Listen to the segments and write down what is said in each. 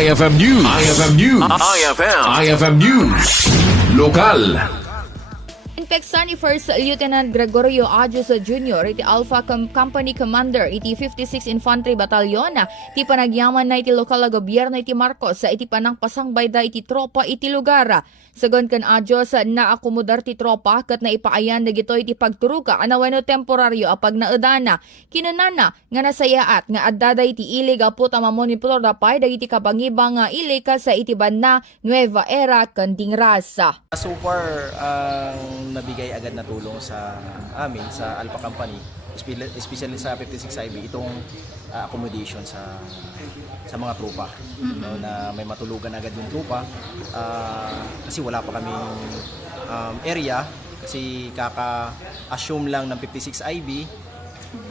IFM News. IFM News. IFM News. Lokal. Peksan ni First Lieutenant Gregorio Ajos Jr. iti Alpha Company Commander iti 56 Infantry Battalion iti panagyaman na iti lokal na gobyerno iti Marcos sa iti panang pasangbayda iti tropa iti lugar. Sagon kan Ajos na akomodar ti tropa kat na ipaayan na gito iti pagturuka anaweno temporaryo apag naedana kinanana nga nasayaat nga addada iti ilig apo tamamonitor dapay dagiti kabangibang nga ilika sa iti banna Nueva Era kanding rasa. So far, ang nabigay agad na tulong sa amin, sa Alpha Company, especially sa 56IB, itong accommodation sa mga trupa. No, na may matulugan agad yung trupa. Kasi wala pa kaming area, kasi kaka-assume lang ng 56IB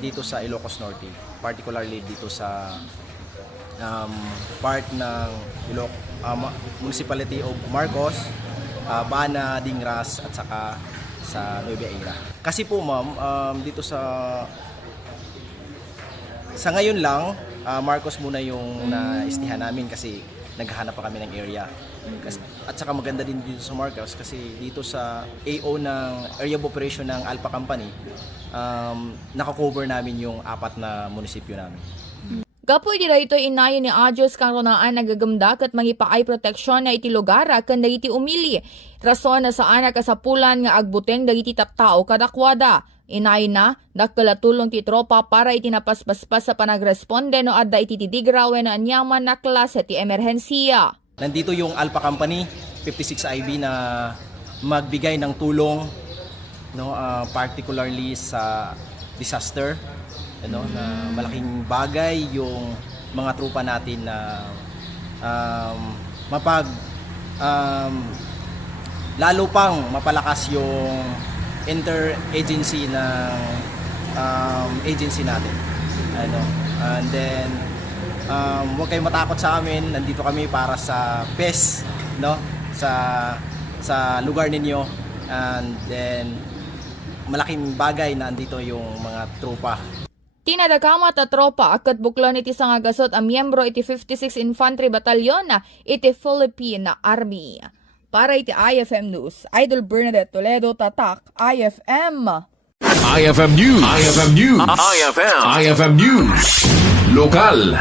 dito sa Ilocos Norte, particularly dito sa part ng Municipality of Marcos, Bana, Dingras at saka sa Nueva Ecija. Kasi po ma'am, dito sa ngayon lang, Marcos muna yung naistihan namin kasi naghahanap pa kami ng area. At saka maganda din dito sa Marcos kasi dito sa AO ng Area of Operation ng Alpha Company, nakakover namin yung 4 na munisipyo namin. Gapoy dira ito inayo ni Ajos kang ronaan nagagamda kat mangipaay proteksyon na iti lugar kan dagiti umili. Rason na saan kasapulan nga agbuteng dagiti tattao kadakwada. Inay na nagkalatulong ti tropa para iti napaspaspas sa panagresponde no adda iti tidigrawen na anyaman na klase ti emerhensiya. Nandito yung Alpha Company, 56IB na magbigay ng tulong, no, particularly sa disaster. Na malaking bagay yung mga trupa natin na lalo pang mapalakas yung interagency ng agency natin. And then huwag kayong matakot sa amin, nandito kami para sa PES, no, sa lugar ninyo. And then malaking bagay na andito yung mga trupa. Tinadakamat at tropa akat buklan iti sangagasot ang miyembro iti 56 Infantry Battalion na iti Philippine Army. Para iti IFM News, Idol Bernadette Toledo, Tatak, IFM. IFM News. IFM News. IFM News. Lokal.